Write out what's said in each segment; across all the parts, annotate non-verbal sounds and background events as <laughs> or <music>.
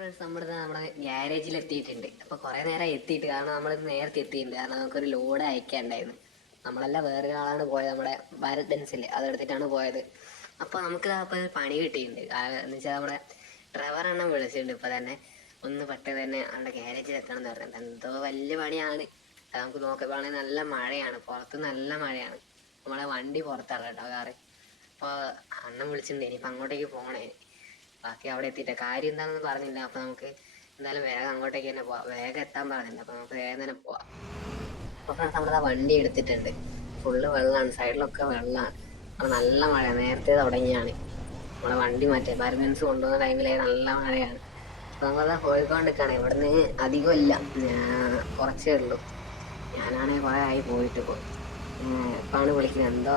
Friends നമ്മുടെ നമ്മുടെ ഗ്യാരേജിൽ എത്തിയിട്ടുണ്ട്. അപ്പൊ കുറെ നേരം എത്തിയിട്ട് കാരണം നമ്മൾ നേരത്തെ എത്തിയിട്ടുണ്ട്. കാരണം നമുക്കൊരു ലോഡ് അയക്കാണ്ടായിരുന്നു. നമ്മളല്ല വേറെ ഒരാളാണ് പോയത് നമ്മുടെ ഭാരത് ബെൻസിൽ അതെടുത്തിട്ടാണ് പോയത്. അപ്പൊ നമുക്ക് അപ്പൊ പണി കിട്ടിയിട്ടുണ്ട്. എന്ന് വെച്ചാൽ നമ്മുടെ ഡ്രൈവർ എണ്ണം വിളിച്ചിട്ടുണ്ട് ഇപ്പൊ തന്നെ. ഒന്ന് പെട്ടെന്ന് തന്നെ അവിടെ ഗ്യാരേജിൽ എത്തണം എന്ന് പറഞ്ഞത് എന്തോ വലിയ പണിയാണ്. നമുക്ക് നോക്കിയപ്പോഴാണെങ്കിൽ നല്ല മഴയാണ്. പുറത്ത് നല്ല മഴയാണ്. നമ്മളെ വണ്ടി പുറത്താണ് കേട്ടോ കാറ്. അപ്പോൾ അണ്ണൻ വിളിച്ചിട്ടുണ്ട്. ഇനിയിപ്പോൾ അങ്ങോട്ടേക്ക് പോകണേ ബാക്കി അവിടെ എത്തിയിട്ട് കാര്യം എന്താണെന്ന് പറഞ്ഞില്ല. അപ്പൊ നമുക്ക് എന്തായാലും വേഗം അങ്ങോട്ടേക്ക് തന്നെ പോവാം. വേഗം എത്താൻ പറഞ്ഞില്ല. അപ്പൊ നമുക്ക് വേഗം തന്നെ പോവാം. അപ്പൊ ഫ്രണ്ട്സ് വണ്ടി എടുത്തിട്ടുണ്ട്. ഫുള്ള് വെള്ളമാണ് സൈഡിലൊക്കെ വെള്ളമാണ് അപ്പൊ നല്ല മഴ നേരത്തെ തുടങ്ങിയാണ്. നമ്മളെ വണ്ടി മാറ്റേ ബാർമെൻസ് കൊണ്ടുവന്ന ടൈമിലെ നല്ല മഴയാണ്. അപ്പൊ നമ്മളത് പോയിക്കൊണ്ടിരിക്കുകയാണ്. ഇവിടുന്ന് അധികം ഇല്ല ഞാൻ കുറച്ചേ ഉള്ളൂ. ഞാനാണെങ്കിൽ കുറെ ആയി പോയിട്ട് ഇപ്പോൾ ഇപ്പാണ് വിളിക്കുന്നത്. എന്തോ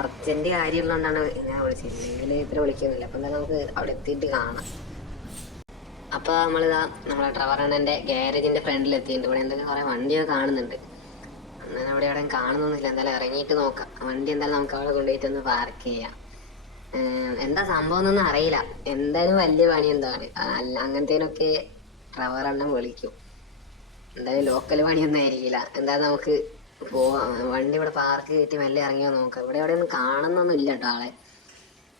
അർജന്റ് കാര്യമുള്ളതുകൊണ്ടാണ് ഞാൻ വിളിച്ചത്. ഇല്ലെങ്കിൽ ഇത്ര വിളിക്കുന്നില്ല. അപ്പൊ എന്തായാലും നമുക്ക് അവിടെ എത്തിയിട്ട് കാണാം. അപ്പൊ നമ്മളിതാ നമ്മളെ ട്രവറണ്ണന്റെ ഗ്യാരേജിന്റെ ഫ്രണ്ടിൽ എത്തിയിട്ടുണ്ട് ഇവിടെ എന്തൊക്കെ കുറെ വണ്ടിയൊക്കെ കാണുന്നുണ്ട്. അന്നേരം അവിടെ എവിടെയും കാണുന്നൊന്നുമില്ല. എന്തായാലും ഇറങ്ങിയിട്ട് നോക്കാം. വണ്ടി എന്തായാലും നമുക്ക് അവിടെ കൊണ്ടുപോയിട്ട് ഒന്ന് പാർക്ക് ചെയ്യാം എന്താ സംഭവം എന്നൊന്നും അറിയില്ല. എന്തായാലും വലിയ പണി എന്താണ് അങ്ങനത്തേനൊക്കെ ട്രവറെണ്ണം വിളിക്കും. എന്തായാലും ലോക്കൽ പണിയൊന്നും ആയിരിക്കില്ല. എന്തായാലും നമുക്ക് പോവാം. വണ്ടി ഇവിടെ പാർക്ക് കയറ്റി മെല്ലെ ഇറങ്ങിയോ നോക്കാം. ഇവിടെ എവിടെ ഒന്നും കാണുന്നൊന്നും ഇല്ല കേട്ടോ ആളെ.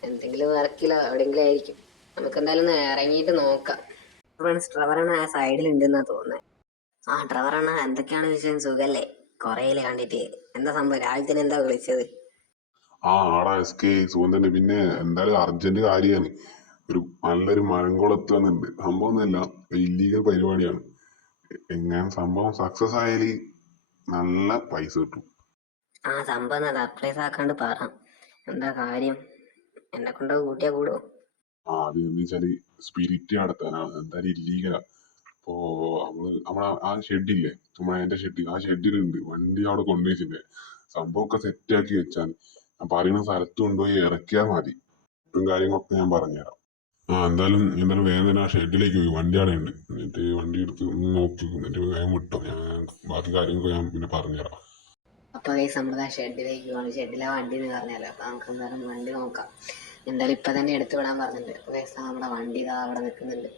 എന്തെങ്കിലും വർക്കിലോ എവിടെയെങ്കിലും ആയിരിക്കും. നമുക്ക് എന്തായാലും ഇറങ്ങിയിട്ട് നോക്കാം. ഫ്രണ്ട്സ് ഡ്രൈവറാണ് ആ സൈഡിലുണ്ടെന്നാ തോന്നുന്നത് ആ ഡ്രൈവറാണ് എന്തൊക്കെയാണ് വിഷയം? സുഖല്ലേ? കൊറേയിൽ കണ്ടിട്ട്. എന്താ സംഭവം? രാവിലെ തന്നെ എന്താ വിളിച്ചത്? ആ ആടാ എസ് കെ സുഖം തന്നെ. പിന്നെ എന്തായാലും അർജന്റ് കാര്യമാണ് ഒരു നല്ലൊരു മരംകുളത്ത് വന്നിട്ടുണ്ട്. സംഭവം ഒന്നുമില്ല. ഇല്ലീഗൽ പരിപാടിയാണ്. എങ്ങനെ സംഭവം സക്സസ് ആയാൽ നല്ല പൈസ കിട്ടും. ആ സംഭവം സർപ്രൈസ് ആക്കാണ്ട് പറ. എന്താ കാര്യം? എന്നെ കൊണ്ട് കൂട്ടിയാ കൂടുവോ? ആ അത് എന്ന് വെച്ചാൽ സ്പിരിറ്റ് നടത്താനാണ് എന്തായാലും ഇല്ലീഗലാ അപ്പോ അവൾ നമ്മളെ ആ ഷെഡില്ലേ നമ്മളെ എന്റെ ഷെഡ് ആ ഷെഡിലുണ്ട് വണ്ടി അവിടെ കൊണ്ടുപോയിട്ടില്ലേ സംഭവമൊക്കെ സെറ്റ് ആക്കി വെച്ചാൽ ഞാൻ പറയുന്ന സ്ഥലത്ത് കൊണ്ടുപോയി ഇറക്കിയാൽ മതി. ഇപ്പം കാര്യങ്ങളൊക്കെ ഞാൻ പറഞ്ഞുതരാം. ആ എന്തായാലും എന്തായാലും വേഗം തന്നെ ആ ഷെഡിലേക്ക് പോയി. വണ്ടി അവിടെ ഉണ്ട് എന്നിട്ട് വണ്ടി എടുത്ത് ഒന്ന് നോക്കി. എന്നിട്ട് വേഗം വിട്ടോ. ഞാൻ ബാക്കി കാര്യങ്ങളൊക്കെ ഞാൻ പിന്നെ പറഞ്ഞുതരാം അപ്പൊ ഈ ആ ഷെഡിലേക്ക് പോകണം ഷെഡിലെ വണ്ടി എന്ന് പറഞ്ഞാലോ. അപ്പൊ നമുക്ക് എന്തായാലും വണ്ടി നോക്കാം. എന്തായാലും ഇപ്പൊ തന്നെ എടുത്തു വിടാൻ പറഞ്ഞിട്ടുണ്ട്. അപ്പൊ നമ്മുടെ വണ്ടി ഇതാ അവിടെ നിൽക്കുന്നുണ്ട്.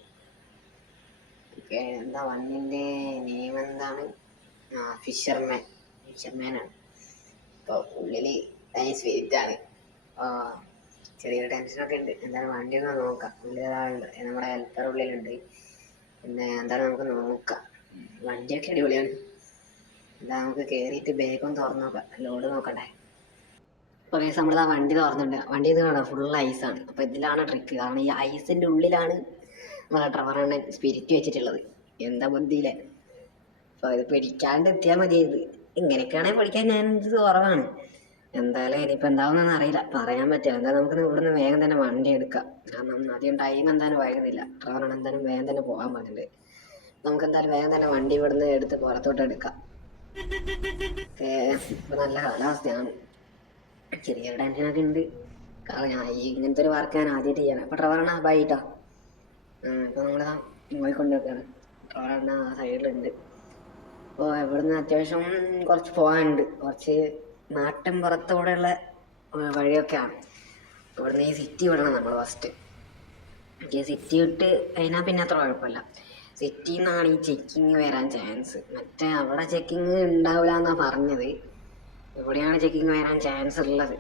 എന്താ വണ്ടിന്റെ നെയിം എന്താണ്? ആ ഫിഷർമാൻ ഫിഷർമാനാണ് അപ്പൊ ഉള്ളിൽ സ്പിരിറ്റ് ആണ്. ആ ചെറിയൊരു ടെൻഷനൊക്കെ ഉണ്ട്. എന്തായാലും വണ്ടി ഒന്ന് നോക്കാം. ഉള്ളിൽ ഒരാളുണ്ട് നമ്മുടെ ഹെൽപ്പർ ഉള്ളിലുണ്ട്. പിന്നെ എന്താണ് നമുക്ക് നോക്കാം. വണ്ടിയൊക്കെ അടിപൊളിയാണ്. എന്താ നമുക്ക് കയറിയിട്ട് ബേഗം തുറന്നു നോക്കാം. ലോഡ് നോക്കണ്ടേ? ഇപ്പൊ കേസ് ആ വണ്ടി തുറന്നിട്ടുണ്ട്. വണ്ടി ഇത് കാണാം ഫുൾ ഐസാണ് അപ്പൊ ഇതിലാണ് ട്രിക്ക് കാരണം ഈ ഐസിന്റെ ഉള്ളിലാണ് നമ്മളെ ട്രവറണ്ണൻ സ്പിരിറ്റ് വെച്ചിട്ടുള്ളത്. എന്താ ബുദ്ധിയില്ലേ? അപ്പൊ ഇത് പിടിക്കാണ്ട് എത്തിയാൽ മതിയായത്. ഇങ്ങനെയൊക്കെയാണെങ്കിൽ പഠിക്കാൻ ഞാൻ ഇത് കുറവാണ്. എന്തായാലും ഇനിയിപ്പോൾ എന്താവുന്നതെന്ന് അറിയില്ല. പറയാൻ പറ്റില്ല. എന്തായാലും നമുക്ക് ഇവിടുന്ന് വേഗം തന്നെ വണ്ടി എടുക്കാം. കാരണം അധികം ടൈം എന്തായാലും വൈകുന്നില്ല. ട്രവറണ്ണൻ എന്തായാലും വേഗം തന്നെ പോകാൻ പറ്റില്ല നമുക്ക് എന്തായാലും വേഗം തന്നെ വണ്ടി ഇവിടുന്ന് എടുത്ത് പുറത്തോട്ട് എടുക്കാം. ഇപ്പൊ നല്ല കാലാവസ്ഥയാണ്. ചെറിയൊരു ടെൻഷനൊക്കെ ഉണ്ട്. കാരണം ഞാൻ ഇങ്ങനത്തെ ഒരു വർക്ക് ഞാൻ ആദ്യമായിട്ട് ചെയ്യണം. അപ്പൊ ട്രവറാണ് ബൈട്ടോ ഇപ്പൊ നമ്മൾ പോയിക്കൊണ്ടിരിക്കുകയാണ് ട്രവറാണ് ആ സൈഡിലുണ്ട് അപ്പോൾ ഇവിടുന്ന് അത്യാവശ്യം കുറച്ച് പോകാനുണ്ട്. കുറച്ച് നാട്ടിൻ പുറത്തൂടെയുള്ള വഴിയൊക്കെയാണ് ഇവിടുന്ന് ഈ സിറ്റി വിടണം നമ്മൾ ഫസ്റ്റ് സിറ്റി വിട്ട് കഴിഞ്ഞാൽ പിന്നെ അത്ര കുഴപ്പമില്ല. സിറ്റിയിൽ നിന്നാണ് ഈ ചെക്കിങ് വരാൻ ചാൻസ് മറ്റേ അവിടെ ചെക്കിങ് ഉണ്ടാവില്ല എന്നാ പറഞ്ഞത്. ഇവിടെയാണ് ചെക്കിങ് വരാൻ ചാൻസ് ഉള്ളത്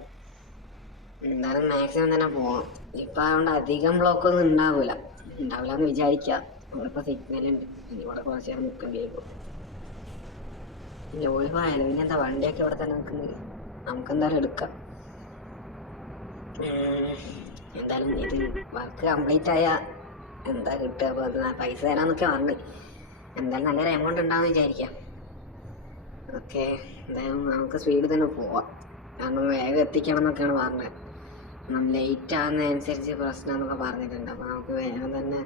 എന്തായാലും മാക്സിമം തന്നെ പോകണം ഇപ്പം അതുകൊണ്ട് അധികം ബ്ലോക്ക് ഒന്നും ഉണ്ടാവില്ല ഉണ്ടാവില്ല എന്ന് വിചാരിക്കുക നമ്മളിപ്പോൾ സിഗ്നൽ ഉണ്ട് ഇനി ഇവിടെ കുറച്ച് നേരം നിൽക്കേണ്ടി വരും. പോയാലും പിന്നെ എന്താ വണ്ടിയൊക്കെ ഇവിടെ തന്നെ നിൽക്കുന്നത്? നമുക്ക് എന്തായാലും എടുക്കാം എന്തായാലും ഇത് വർക്ക് കംപ്ലീറ്റ് ആയ എന്താ കിട്ടുക? അപ്പൊ അത് പൈസ തരാന്നൊക്കെ പറഞ്ഞു. എന്തായാലും നല്ലൊരു എമൗണ്ട് ഉണ്ടാവും വിചാരിക്കാം. ഓക്കെ. എന്തായാലും നമുക്ക് സ്പീഡിൽ തന്നെ പോവാം. കാരണം വേഗം എത്തിക്കണം എന്നൊക്കെയാണ് പറഞ്ഞത്. നമ്മൾ ലേറ്റ് ആകുന്നതനുസരിച്ച് പ്രശ്നം എന്നൊക്കെ പറഞ്ഞിട്ടുണ്ട്. അപ്പോൾ നമുക്ക് വേഗം തന്നെ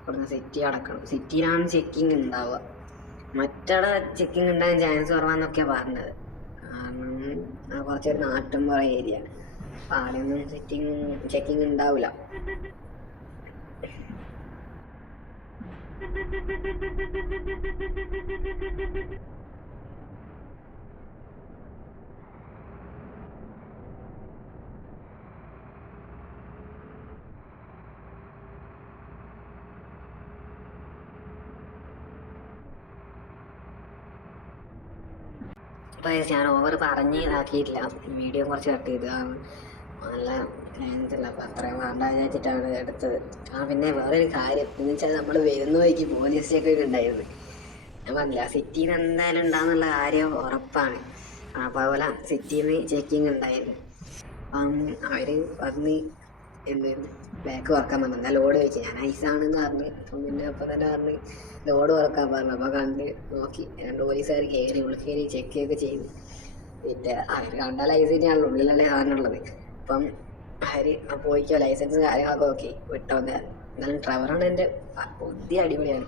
ഇവിടുന്ന് സിറ്റി അടക്കണം. സിറ്റിയിലാണ് ചെക്കിങ് ഉണ്ടാവുക. മറ്റവിടെ ചെക്കിങ് ഉണ്ടാകാൻ ചാൻസ് കുറവാന്നൊക്കെയാ പറഞ്ഞത്. കാരണം കുറച്ചൊരു നാട്ടുംപുറ ഏരിയ അപ്പൊ അവിടെയൊന്നും ചെക്കിങ് ചെക്കിങ് ഉണ്ടാവില്ല <laughs> ഞാൻ ഓവർ പറഞ്ഞ് ഇതാക്കിയിട്ടില്ല. വീഡിയോ കുറച്ച് കട്ട് ചെയ്ത്. നല്ല ലെങ്തില്ല അപ്പോൾ അത്രയും വേണ്ട വിചാരിച്ചിട്ടാണ് എടുത്തത്. ആ പിന്നെ വേറൊരു കാര്യം. എന്ന് വെച്ചാൽ നമ്മൾ വരുന്ന വഴിക്ക് പോലീസ് സ്റ്റേഷൻ ഉണ്ടായിരുന്നു ഞാൻ പറഞ്ഞില്ല സിറ്റിയിൽ എന്തായാലും ഉണ്ടാകുന്നുള്ള കാര്യം ഉറപ്പാണ്. അപ്പോൾ അതുപോലെ സിറ്റിയിൽ നിന്ന് ചെക്കിങ് ഉണ്ടായിരുന്നു. അപ്പം അവർ വന്ന് എന്ത് ബാക്ക് തുറക്കാൻ പറഞ്ഞു എന്നാൽ ലോഡ് വെച്ച്. ഞാൻ ഐസാണെന്ന് പറഞ്ഞ്. അപ്പം പിന്നെ അപ്പം തന്നെ പറഞ്ഞ് ലോഡ് തുറക്കാൻ പറഞ്ഞു അപ്പോൾ കണ്ട് നോക്കി. രണ്ട് പോലീസുകാർ കയറി ഉള്ളിൽ കയറി ചെക്ക് ഒക്കെ ചെയ്ത്. പിന്നെ അവർ ഐസ് ലൈസൻസിനാണ് ഉള്ളിലല്ലേ സാധനമുള്ളത് അപ്പം അവർ പോയിക്കോ ലൈസൻസ് കാര്യങ്ങളൊക്കെ നോക്കി. വിട്ടോന്ന് എന്നാലും ഡ്രൈവറാണ് എന്റെ ബുദ്ധി അടിപൊളിയാണ്.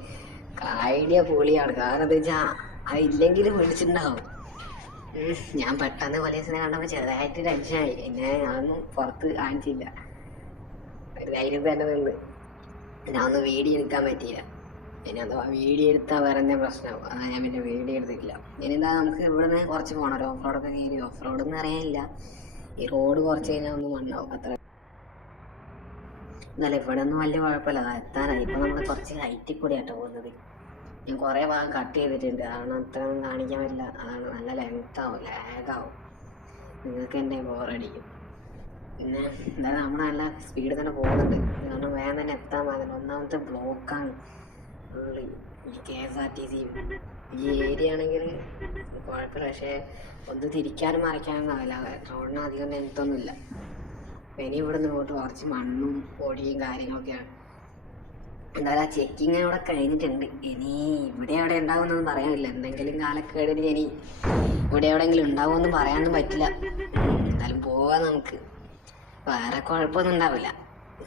ഐഡിയ പൊളിയാണ്. കാരണം എന്താ വെച്ചാൽ അത് ഇല്ലെങ്കിൽ വിളിച്ചിട്ടുണ്ടാവും. ഞാൻ പെട്ടെന്ന് പോലീസിനെ കണ്ടപ്പോൾ ചെറുതായിട്ട് ടെൻഷനായി എന്നെ ഞാനൊന്നും പുറത്ത് കാണിച്ചില്ല. ഒരു ധൈര്യം തന്നെ നിന്ന്. ഞാൻ ഒന്ന് വീഡിയോ എടുക്കാൻ പറ്റിയില്ല. പിന്നെ അഥവാ വീഡിയോ എടുത്താൽ പ്രശ്നം? പ്രശ്നമാവും അതാണ് ഞാൻ പിന്നെ വീഡിയോ എടുത്തിട്ടില്ല ഇനി എന്താ നമുക്ക് ഇവിടെ നിന്ന് കുറച്ച് പോകണം ഓഫ് റോഡൊക്കെ കയറി. ഓഫ് റോഡ് എന്ന് അറിയാനില്ല ഈ റോഡ് കുറച്ച് കഴിഞ്ഞാൽ ഒന്ന് മണ്ണാവും. അത്ര. എന്നാലും ഇവിടെ ഒന്നും വലിയ കുഴപ്പമില്ല. അത് എത്താനായി. ഇപ്പം നമ്മൾ കുറച്ച് ഹൈറ്റിൽ കൂടിയാട്ടോ പോകുന്നത്. ഞാൻ കുറേ ഭാഗം കട്ട് ചെയ്തിട്ടുണ്ട്. കാരണം അത്രയൊന്നും കാണിക്കാൻ പറ്റില്ല. അതാണ് നല്ല ലെങ്ത്താവും ലാഗാവും നിങ്ങൾക്ക് എന്നെ ബോറടിക്കും പിന്നെ എന്തായാലും നമ്മൾ നല്ല സ്പീഡിൽ തന്നെ പോകുന്നുണ്ട്. അതുകൊണ്ട് വേഗം തന്നെ എത്താൻ പാടില്ല. ഒന്നാമത്തെ ബ്ലോക്കാണ് ഈ K S R T C ഈ ഏരിയ ആണെങ്കിൽ കുഴപ്പമില്ല. പക്ഷേ ഒന്ന് തിരിക്കാനും മറിക്കാനും ആവില്ല. റോഡിന് അധികം ലെങ്ത്തൊന്നുമില്ല അപ്പം ഇനി ഇവിടെ നിന്ന് പോയിട്ട് കുറച്ച് മണ്ണും പൊടിയും കാര്യങ്ങളൊക്കെയാണ്. എന്തായാലും ആ ചെക്കിങ് അവിടെ കഴിഞ്ഞിട്ടുണ്ട്. ഇനി ഇവിടെ എവിടെ ഉണ്ടാവുമെന്നൊന്നും പറയാനില്ല. എന്തെങ്കിലും കാലക്കേടിന് ഇനി ഇവിടെ എവിടെയെങ്കിലും ഉണ്ടാവുമെന്ന് പറയാനൊന്നും പറ്റില്ല. എന്തായാലും പോവാം നമുക്ക്. വേറെ കുഴപ്പമൊന്നും ഉണ്ടാവില്ല.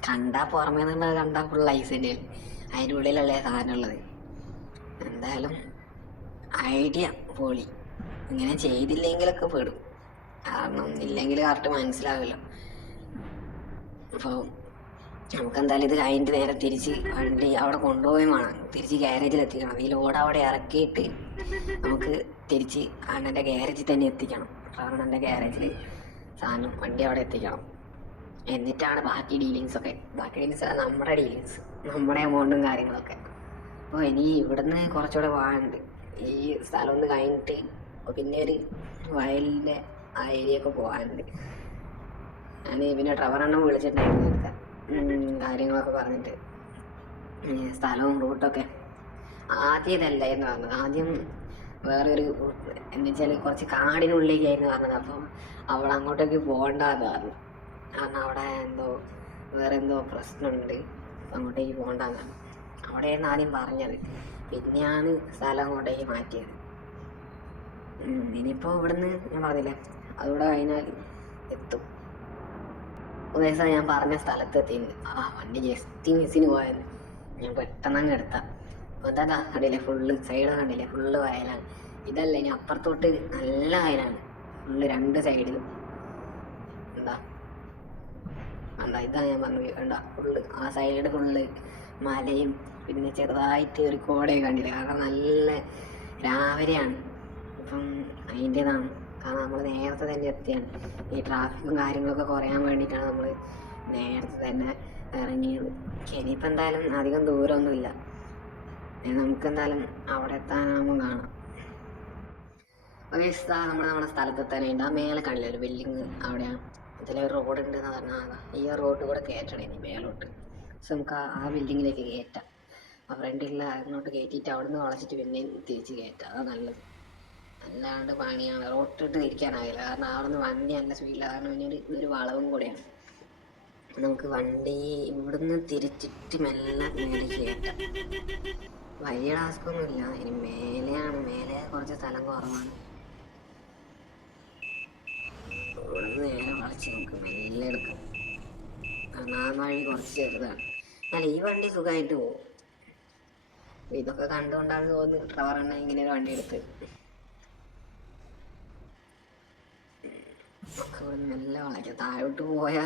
കണ്ടാ പുറമേ കണ്ടാ ഫുൾ ഐസിന്റെ അതിന്റെ ഉള്ളിലല്ലേ സാധനം ഉള്ളത്. എന്തായാലും ഐഡിയ പൊളി. ഇങ്ങനെ ചെയ്തില്ലെങ്കിലൊക്കെ പെടും. കാരണം ഇല്ലെങ്കിൽ കറക്റ്റ് മനസ്സിലാവില്ല. അപ്പോൾ നമുക്ക് എന്തായാലും ഇത് കഴിഞ്ഞിട്ട് നേരെ തിരിച്ച് വണ്ടി അവിടെ കൊണ്ടുപോവുകയും വേണം. തിരിച്ച് ഗ്യാരേജിൽ എത്തിക്കണം. ഈ ലോഡ് അവിടെ ഇറക്കിയിട്ട് നമുക്ക് തിരിച്ച് അണ്ണന്റെ ഗ്യാരേജിൽ തന്നെ എത്തിക്കണം. അണ്ണന്റെ ഗ്യാരേജിൽ സാധനം വണ്ടി അവിടെ എത്തിക്കണം. എന്നിട്ടാണ് ബാക്കി ഡീലിങ്സ് ഒക്കെ. ബാക്കി ഡീലിങ്സ് അല്ല നമ്മുടെ ഡീലിങ്സ് നമ്മുടെ എമൗണ്ടും കാര്യങ്ങളൊക്കെ. അപ്പോൾ ഇനി ഇവിടുന്ന് കുറച്ചുകൂടെ വാഴുണ്ട് ഈ സ്ഥലം ഒന്ന് കഴിഞ്ഞിട്ട് പിന്നെ ഒരു വയലിന്റെ ആ ഏരിയ ഒക്കെ പോകാനുണ്ട്. ഞാൻ പിന്നെ ഡ്രൈവറെണ്ണം വിളിച്ചിട്ടുണ്ടായിരുന്നു കാര്യങ്ങളൊക്കെ പറഞ്ഞിട്ട്. സ്ഥലവും റൂട്ടൊക്കെ ആദ്യം എന്ന് പറഞ്ഞത്. ആദ്യം വേറൊരു എന്ന് വെച്ചാൽ കുറച്ച് കാടിനുള്ളിലേക്കായിരുന്നു പറഞ്ഞത്. അപ്പം അവിടെ അങ്ങോട്ടേക്ക് പോകണ്ടെന്ന് പറഞ്ഞു. കാരണം അവിടെ എന്തോ വേറെ എന്തോ പ്രശ്നമുണ്ട്. അങ്ങോട്ടേക്ക് പോകണ്ടെന്ന് പറഞ്ഞു. അവിടെ ആദ്യം പറഞ്ഞത്. പിന്നെയാണ് സ്ഥലം അങ്ങോട്ടേക്ക് മാറ്റിയത്. ഇനിയിപ്പോൾ ഇവിടുന്ന് ഞാൻ പറഞ്ഞില്ലേ അതുകൂടെ കഴിഞ്ഞാൽ എത്തും. ദിവസം ഞാൻ പറഞ്ഞ സ്ഥലത്ത് എത്തിയിട്ടുണ്ട്. ആ വണ്ടി ജസ്റ്റ് മിസ്സിന് പോയത് ഞാൻ പെട്ടെന്ന് അങ്ങ് എടുത്താ അതാ കണ്ടില്ലേ ഫുള്ള് സൈഡ് കണ്ടില്ലേ ഫുള്ള് വയലാണ്. ഇതല്ല ഇനി അപ്പുറത്തോട്ട് നല്ല വയലാണ്. ഫുള്ള് രണ്ട് സൈഡിലും എന്താ എന്താ ഇതാ ഞാൻ പറഞ്ഞു. വേണ്ട ഫുള്ള് ആ സൈഡ് ഫുള്ള് മലയും പിന്നെ ചെറുതായിട്ട് ഒരു കോടയും കണ്ടില്ല? കാരണം നല്ല രാവിലെയാണ്. അപ്പം അതിന്റെതാണ്. കാരണം നമ്മൾ നേരത്തെ തന്നെ എത്തിയാണ്. ഈ ട്രാഫിക്കും കാര്യങ്ങളൊക്കെ കുറയാൻ വേണ്ടിയിട്ടാണ് നമ്മൾ നേരത്തെ തന്നെ ഇറങ്ങിയത്. ഇനിയിപ്പോൾ എന്തായാലും അധികം ദൂരമൊന്നുമില്ല. നമുക്കെന്തായാലും അവിടെ എത്താനാകുമ്പോൾ കാണാം. ഓക്കെ നമ്മൾ നമ്മുടെ സ്ഥലത്ത് എത്താനായിട്ട് ആ മേലെ കണ്ടില്ല? ഒരു ബിൽഡിങ് അവിടെയാണ് ഇതിലൊരു റോഡ് ഉണ്ട് എന്ന് പറഞ്ഞാൽ ഈ റോഡ് കൂടെ കയറ്റണം ഇനി മേലോട്ട്. പക്ഷെ നമുക്ക് ആ ബിൽഡിങ്ങിലേക്ക് കയറ്റാം ആ ഫ്രണ്ടിലുള്ള അങ്ങോട്ട് കയറ്റിയിട്ട് അവിടുന്ന് വളച്ചിട്ട് പിന്നെയും തിരിച്ച് കയറ്റാം അതാണ് നല്ലത്. അല്ലാണ്ട് പണിയാണ് റോട്ടിട്ട് തിരിക്കാനാകില്ല. കാരണം അവിടുന്ന് വണ്ടി നല്ല സ്പീഡിലാണ് കാരണം ഇനി ഇതൊരു വളവും കൂടെയാണ്. നമുക്ക് വണ്ടി ഇവിടുന്ന് തിരിച്ചിട്ട് മെല്ലെ മേലെ കയറ്റാം വലിയ ടാസ്കൊന്നുമില്ല ഇനി മേലെയാണ്. മേലെ കുറച്ച് സ്ഥലം കുറവാണ്. വളച്ച് നമുക്ക് ആ ഈ വണ്ടി സുഖമായിട്ട് പോകും ഇതൊക്കെ കണ്ടുകൊണ്ടാണ് തോന്നുന്നു എണ്ണ ഇങ്ങനെ ഒരു വണ്ടി എടുത്ത്. നല്ല വളയ്ക്കാം താഴോട്ട് പോയ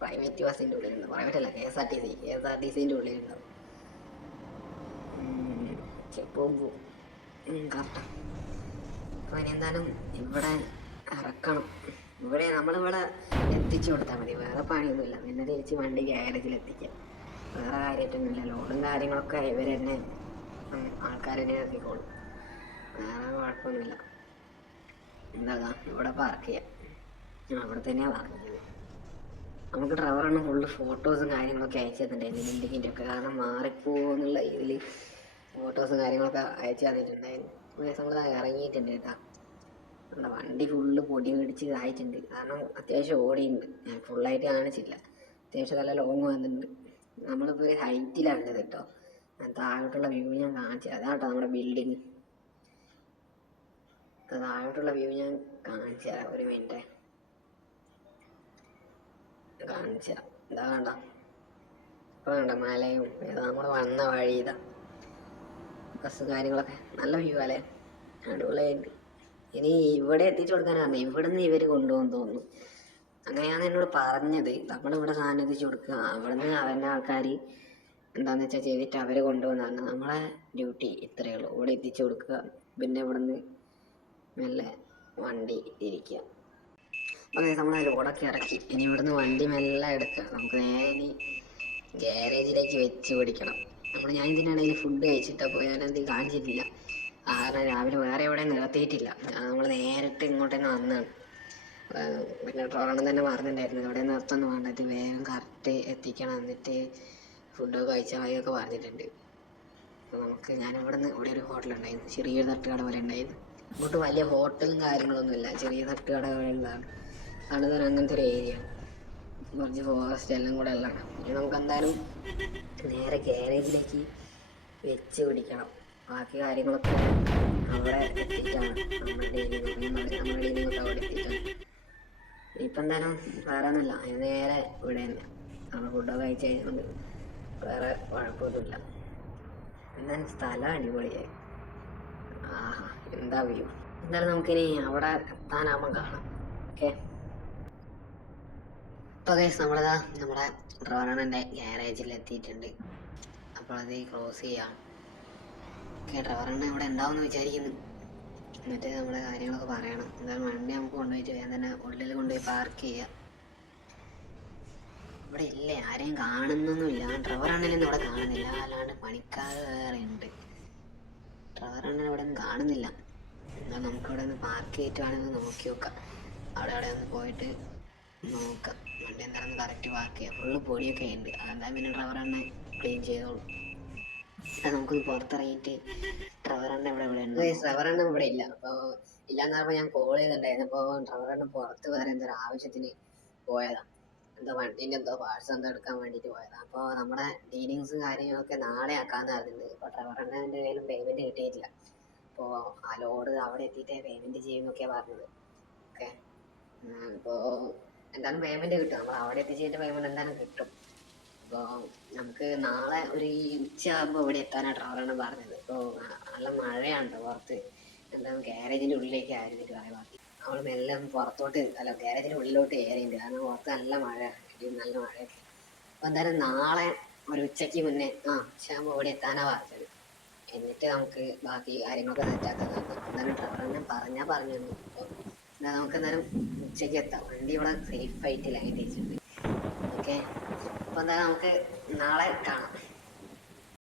പ്രൈവറ്റ് ബസ്സിന്റെ ഉള്ളിലുണ്ട്. പ്രൈവറ്റ് അല്ല K S R T C K S R T ഉള്ളിലുണ്ടാവും പോവും ഇനി എന്തായാലും ഇവിടെ ഇറക്കണം. ഇവിടെ നമ്മളിവിടെ എത്തിച്ചു കൊടുത്താൽ മതി. വേറെ പണിയൊന്നുമില്ല. നിന്നെ തിരിച്ച് വണ്ടി ഗ്യാരേജിൽ എത്തിക്കാം. വേറെ കാര്യമായിട്ടൊന്നുമില്ല. ലോണും കാര്യങ്ങളൊക്കെ ഇവർ തന്നെ ആൾക്കാരെന്നെ ഇറക്കിക്കോളും വേറെ കുഴപ്പമൊന്നുമില്ല. എന്താ ഇവിടെ പാർക്ക് ചെയ്യാം. ഞാൻ അവിടെ തന്നെയാണ് പറഞ്ഞത് നമുക്ക് ഡ്രൈവറാണ് ഫുള്ള് ഫോട്ടോസും കാര്യങ്ങളൊക്കെ അയച്ചു തന്നിട്ടുണ്ടായിരുന്നു ബിൽഡിങ്ങിന്റെ ഒക്കെ കാരണം മാറിപ്പോന്നുള്ള ഇതിൽ ഫോട്ടോസും കാര്യങ്ങളൊക്കെ അയച്ചു തന്നിട്ടുണ്ടായിരുന്നു. നമ്മൾ ഇറങ്ങിയിട്ടുണ്ട് കേട്ടോ. നമ്മുടെ വണ്ടി ഫുള്ള് പൊടി പിടിച്ച് ഇതായിട്ടുണ്ട്. കാരണം അത്യാവശ്യം ഓടിയുണ്ട് ഞാൻ ഫുള്ളായിട്ട് കാണിച്ചില്ല. അത്യാവശ്യം നല്ല ലോങ് വന്നിട്ടുണ്ട്. നമ്മളിപ്പോൾ ഹൈറ്റിലാണ് ഇത് കേട്ടോ ഞാൻ താഴോട്ടുള്ള വ്യൂ ഞാൻ കാണിച്ചു അതാണ് കേട്ടോ നമ്മുടെ ബിൽഡിങ് താഴോട്ടുള്ള വ്യൂ ഞാൻ കാണിച്ചു ഒരു മിനിറ്റ് കാണിച്ചു തരാം. ഇതാ കണ്ട? ഇപ്പൊ വേണ്ട മലയും ഇതാ നമ്മൾ വന്ന വഴി ഇതാ. ബസ് കാര്യങ്ങളൊക്കെ. നല്ല വ്യൂ അല്ലേ അടിപൊളിയായിട്ട്. ഇനി ഇവിടെ എത്തിച്ചു കൊടുക്കാൻ കൊടുക്കാനാണ് ഇവിടുന്ന് ഇവർ കൊണ്ടുപോകും തോന്നുന്നു. അങ്ങനെയാണ് എന്നോട് പറഞ്ഞത്. നമ്മളിവിടെ സാധനം എത്തിച്ചു കൊടുക്കുക. അവിടുന്ന് അവരുടെ ആൾക്കാർ എന്താണെന്ന് വെച്ചാൽ ചെയ്തിട്ട് അവർ കൊണ്ടുപോകുന്നതാണ് നമ്മളെ ഡ്യൂട്ടി ഇത്രയേ ഉള്ളൂ. ഇവിടെ എത്തിച്ചു കൊടുക്കുക. പിന്നെ ഇവിടുന്ന് മെല്ലെ വണ്ടി ഇരിക്കുക അതെ നമ്മൾ റോഡൊക്കെ ഇറക്കി. ഇനി ഇവിടുന്ന് വണ്ടി മെല്ലെ എടുക്കുക. നമുക്ക് നേരെ ഇനി ഗാരേജിലേക്ക് വെച്ച് പിടിക്കണം. അപ്പോൾ ഞാൻ ഇതിനാണെങ്കിൽ ഫുഡ് കഴിച്ചിട്ടപ്പോൾ ഞാനത് കാണിച്ചിട്ടില്ല. കാരണം രാവിലെ വേറെ എവിടെ നിർത്തിയിട്ടില്ല നമ്മൾ നേരിട്ട് ഇങ്ങോട്ട് തന്നെ വന്നതാണ് പിന്നെ ട്രോളണം തന്നെ പറഞ്ഞിട്ടുണ്ടായിരുന്നു. ഇവിടെ നിർത്തുന്നു വേണ്ട ഇത് വേഗം കറക്റ്റ് എത്തിക്കണം എന്നിട്ട് ഫുഡൊക്കെ കഴിച്ചാൽ മതിയൊക്കെ പറഞ്ഞിട്ടുണ്ട്. അപ്പോൾ നമുക്ക് ഞാൻ ഇവിടെ നിന്ന് ഇവിടെ ഒരു ഹോട്ടൽ ഉണ്ടായിരുന്നു. ചെറിയൊരു തട്ടുകട പോലെ ഉണ്ടായിരുന്നു. ഇങ്ങോട്ട് വലിയ ഹോട്ടലും കാര്യങ്ങളൊന്നുമില്ല ചെറിയ തട്ടുകട പോലെയുള്ളതാണ് ആണ് അങ്ങനത്തെ ഒരു ഏരിയ കുറച്ച് ഫോറസ്റ്റ് എല്ലാം കൂടെ എല്ലാം നമുക്ക് എന്തായാലും നേരെ ഗ്യാരേജിലേക്ക് വെച്ച് പിടിക്കണം. ബാക്കി കാര്യങ്ങളൊക്കെ അവിടെ എത്തിയിട്ടാണ്. നമ്മുടെ ഡീലിംഗ് നമ്മുടെ ഡീലിംഗ് അവിടെ എത്തിയിട്ടാണ്. ഇപ്പം എന്തായാലും വേറെ ഒന്നുമില്ല. ഇത് നേരെ ഇവിടെ തന്നെ. നമ്മൾ ഫുഡൊക്കെ കഴിച്ച് കഴിഞ്ഞുകൊണ്ട് വേറെ കുഴപ്പമൊന്നുമില്ല. പിന്നെ സ്ഥലം അടിപൊളിയായി. ആഹാ എന്താ വ്യൂ എന്തായാലും നമുക്കിനി അവിടെ എത്താനാകുമ്പോൾ കാണാം. ഓക്കെ ഇപ്പോൾ കേസ് നമ്മളിതാ നമ്മുടെ ഡ്രോണറിന്റെ ഗ്യാരേജിൽ എത്തിയിട്ടുണ്ട്. അപ്പോൾ അത് ക്ലോസ് ചെയ്യാം. ഓക്കെ ഡ്രൈവറിന് ഇവിടെ ഉണ്ടാവുമെന്ന് വിചാരിക്കുന്നു. എന്നിട്ട് നമ്മുടെ കാര്യങ്ങളൊക്കെ പറയണം. എന്തായാലും വണ്ടി നമുക്ക് കൊണ്ടുപോയിട്ട് വേഗം തന്നെ ഉള്ളിൽ കൊണ്ടുപോയി പാർക്ക് ചെയ്യാം. ഇവിടെ ഇല്ലേ? ആരെയും കാണുന്നൊന്നുമില്ല ഡ്രൈവറാണെങ്കിലും ഇവിടെ കാണുന്നില്ല. അല്ലാണ്ട് പണിക്കാർ വേറെ ഉണ്ട്. ഡ്രൈവറാണെങ്കിലും ഇവിടെ ഒന്നും കാണുന്നില്ല. എന്നാൽ നമുക്ക് ഇവിടെ ഒന്ന് പാർക്ക് ചെയ്തിട്ട് വേണമെങ്കിൽ നോക്കി നോക്കാം. അവിടെ അവിടെ ഒന്ന് പോയിട്ട് നോക്കാം. വണ്ടി എന്താണെന്ന് കറക്റ്റ് പാർക്ക് ചെയ്യാം. ഫുള്ള് പൊടിയൊക്കെ ഉണ്ട്. അതെന്താ പിന്നെ ഡ്രൈവറെന്നെ ക്ലീൻ ചെയ്തോളൂ. നമുക്കൊന്ന് പുറത്തിറങ്ങിയിട്ട് ട്രവറണ്ണ ഇവിടെ ഇവിടെ ഉണ്ട് ഡ്രൈവറെണ്ണ ഇവിടെ ഇല്ല. അപ്പോൾ ഇല്ലാന്ന് പറഞ്ഞപ്പോൾ ഞാൻ കോൾ ചെയ്തിട്ടുണ്ടായിരുന്നു. അപ്പോൾ ട്രവറണ്ണ പുറത്ത് വേറെ എന്തോ ആവശ്യത്തിന് പോയതാ. എന്തോ വണ്ടീന്റെ എന്തോ പാർട്സ് എന്തോ എടുക്കാൻ വേണ്ടിയിട്ട് പോയതാ. അപ്പോൾ നമ്മുടെ ഡീലിങ്സും കാര്യങ്ങളൊക്കെ നാളെ ആക്കാമെന്ന് പറഞ്ഞിട്ടുണ്ട്. അപ്പോൾ ഡ്രൈവറെണ്ണന്റെ കയ്യിലും പേയ്മെന്റ് കിട്ടിയിട്ടില്ല. അപ്പോൾ ആ ലോഡ് അവിടെ എത്തിയിട്ടേ പേയ്മെന്റ് ചെയ്യുമെന്നൊക്കെയാണ് പറഞ്ഞത്. ഓക്കെ? അപ്പോ എന്തായാലും പേയ്മെന്റ് കിട്ടും. നമ്മൾ അവിടെ എത്തിച്ചിട്ട് പേയ്മെന്റ് എന്തായാലും കിട്ടും. അപ്പോൾ നമുക്ക് നാളെ ഒരു ഉച്ചയാകുമ്പോൾ ഇവിടെ എത്താനാണ് ഡ്രൈവറാണ് പറഞ്ഞത്. ഇപ്പോൾ നല്ല മഴയാണ് പുറത്ത്. എന്താ ഗ്യാരേജിന്റെ ഉള്ളിലേക്ക് ആയിരുന്നിട്ട് പറയാൻ ബാക്കി. അവൾ മെല്ലെ പുറത്തോട്ട് അല്ല ഗ്യാരേജിന്റെ ഉള്ളിലോട്ട് കയറിയിട്ടുണ്ട് കാരണം പുറത്ത് നല്ല മഴ നല്ല മഴയൊക്കെ. അപ്പോൾ എന്തായാലും നാളെ ഒരു ഉച്ചയ്ക്ക് മുന്നേ ആ ഉച്ചയാകുമ്പോൾ ഇവിടെ എത്താനാണ് പറഞ്ഞത്. എന്നിട്ട് നമുക്ക് ബാക്കി കാര്യങ്ങളൊക്കെ സെറ്റാക്കാൻ എന്തായാലും ഡ്രൈവറിനെ പറഞ്ഞാൽ പറഞ്ഞു അപ്പൊ അപ്പോൾ എന്താ നമുക്ക് എന്തായാലും ഉച്ചയ്ക്ക് എത്താം. വണ്ടി ഇവിടെ സേഫ് ആയിട്ട് ലൈൻ തിരിച്ചിട്ടുണ്ട്. ഓക്കെ? അപ്പോൾ എന്തായാലും നമുക്ക് നാളെ കാണാം.